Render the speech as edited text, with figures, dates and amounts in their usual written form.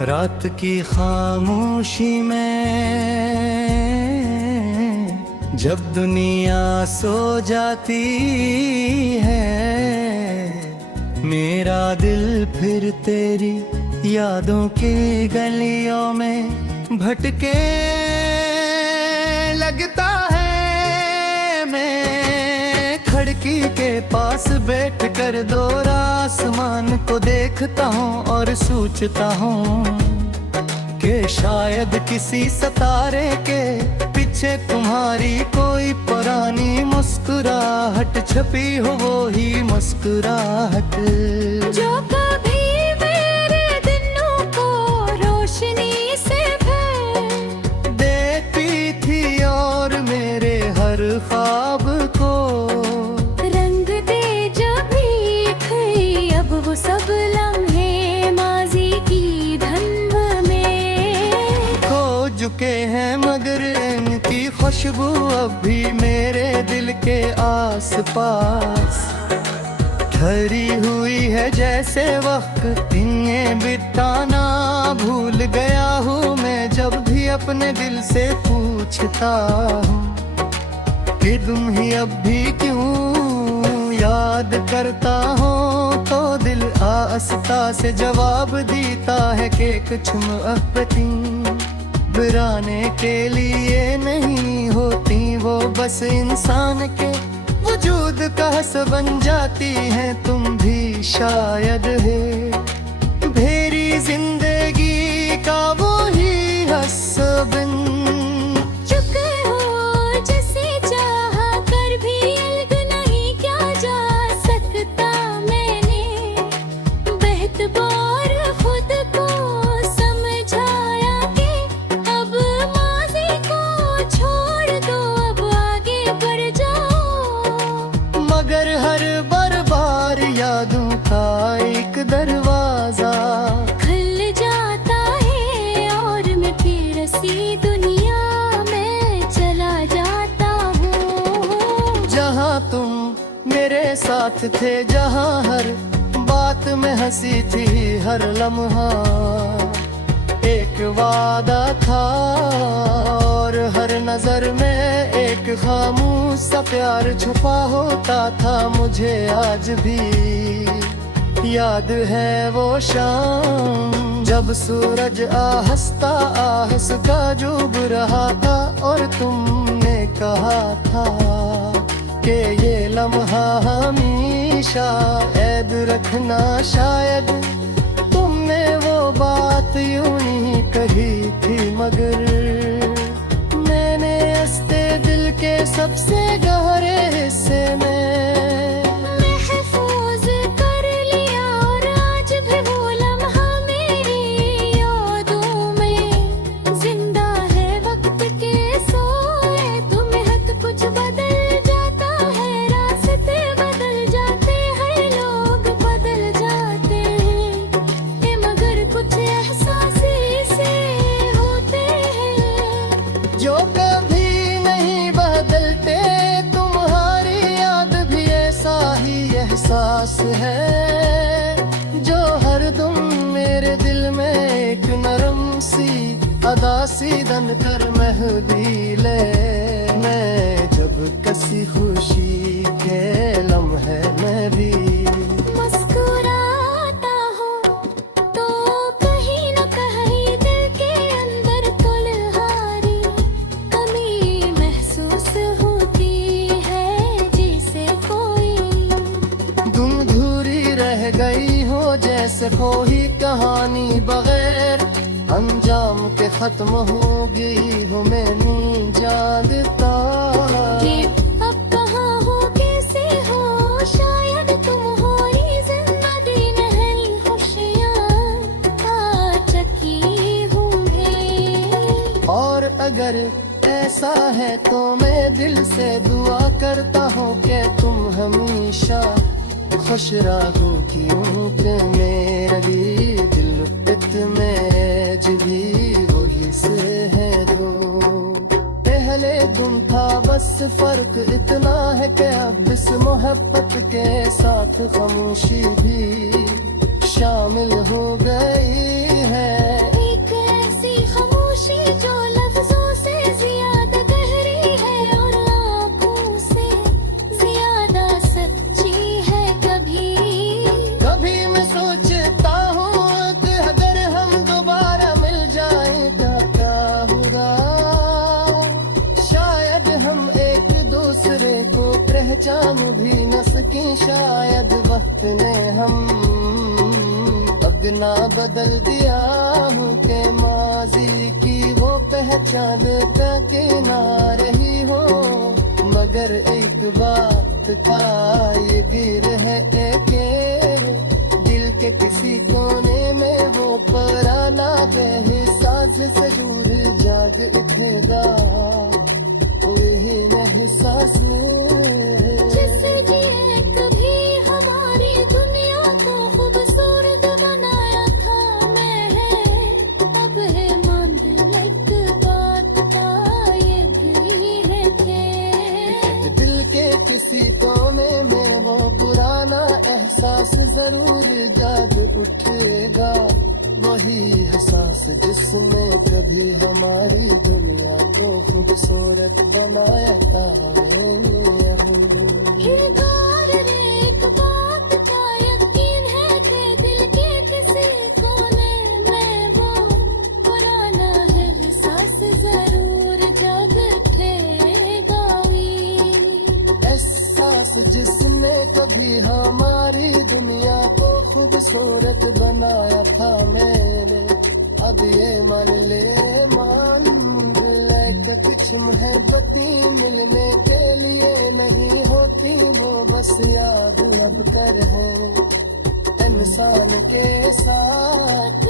रात की खामोशी में जब दुनिया सो जाती है, मेरा दिल फिर तेरी यादों की गलियों में भटके लगता है। मैं खिड़की के पास बैठ कर दूर आसमान को देखता हूँ और सोचता हूँ कि शायद किसी सितारे के पीछे तुम्हारी कोई पुरानी मुस्कुराहट छपी हो, वो ही मुस्कुराहट जो कभी मेरे दिनों को रोशनी से भर देती थी और मेरे हर ख्वाब को रंग दे जब भी गई। अब वो सब लम्हे माजी की धन्व में खो चुके हैं, मगर इनकी खुशबू अब भी मेरे दिल के आसपास ठहरी हुई है। जैसे वक्त इन्हें बिताना भूल गया हूँ मैं, जब भी अपने दिल से पूछता हूँ कि तुम ही अब भी क्यों याद करता हूँ, तो दिल आस्था से जवाब देता है कि कुछ मोहब्बतें बिराने के लिए नहीं होती, वो बस इंसान के वजूद का हस बन जाती है। तुम भी शायद है भेरी जिंदगी का वो ही हस बन चुके हो जिसे चाहा कर भी अलग नहीं क्या जा सकता। मैंने बेहतबार खुद को समझाया कि अब माजी को छोड़ दो, अब आगे बढ़ जाओ। मगर हर बार यादों का एक दरवाजा खुल जाता है और मैं फिर ऐसी दुनिया में चला जाता हूँ जहाँ तुम मेरे साथ थे, जहाँ हर बात में हंसी थी, हर लम्हा एक वादा था और हर नजर में एक खामोश सा प्यार छुपा होता था। मुझे आज भी याद है वो शाम जब सूरज आहिस्ता डूब रहा था और तुमने कहा था कि ये लम्हा हमेशा याद रखना। शायद तुमने वो बात यूं नहीं कही थी, मगर मैंने हंसते दिल के सबसे गहरे हिस्से में महफूज कर लिया और आज भी वो लम्हा मेरी यादों में जिंदा है। वक्त के सोए तुम्हें हद कुछ बदल जाता है, रास्ते बदल जाते हैं, लोग बदल जाते हैं, ये मगर कुछ एहसास से होते हैं जो कभी नहीं बदलते। तुम्हारी याद भी ऐसा ही एहसास है जो हरदम मेरे दिल में एक नरम सी अदा सी दन कर मेहंदी ले। मैं जब किसी खुशी के लम्हे में भी मुस्कुराता हूँ तो कहीं न कहीं दिल के अंदर तुलहारी कमी महसूस होती है, जिसे कोई तुम धूरी रह गई हो जैसे कोई कहानी बगैर अंजाम के खत्म हो गई हो। मैं नहीं जानता कि अब कहाँ हो कैसे हो, शायद तुम हो ही जिंदगी नहरी खुशियाँ आ चुकी होंगे। और अगर ऐसा है तो मैं दिल से दुआ करता हूँ कि तुम हमेशा खुश रहो, क्योंकि मेरी दिल पित में भी वही से है दो। पहले तुम था बस फर्क इतना है कि अब इस मोहब्बत के साथ खामोशी भी शामिल हो गई है। जो लफ्जों से ज्यादा गहरी है और आंखों से ज्यादा सच्ची है। कभी कभी मैं सोचता हूँ कि अगर हम दोबारा मिल जाएं तो क्या होगा। शायद हम एक दूसरे को पहचान भी न सकें। शायद वक्त ने हम ना बदल दिया हूँ के माजी की वो पहचान के ना रही हो। मगर एक बात का ये गिर है कि दिल के किसी कोने में वो पुराना एहसास जरूर जाग उठेगा। वही एहसास जिससे जिए कभी हमारी दुनिया को खूबसूरत बनाया था मैं। अब है मंदिर एक बात का ये भी है कि दिल के किसी कोने में वो पुराना एहसास जरूर जाग उठेगा। वही एहसास जिसने कभी हमारी दुनिया को खूबसूरत बनाया था। किरदार रे एक बात का यकीन है कि दिल के किसी कोने में वो पुराना एहसास जरूर जाग उठेगा। एहसास जिसने कभी हमारी दुनिया को खूबसूरत बनाया था मैंने। अब ये मान ले कुछ मोहब्बतें मिलने के लिए नहीं होती वो बस याद अब कर है इंसान के साथ।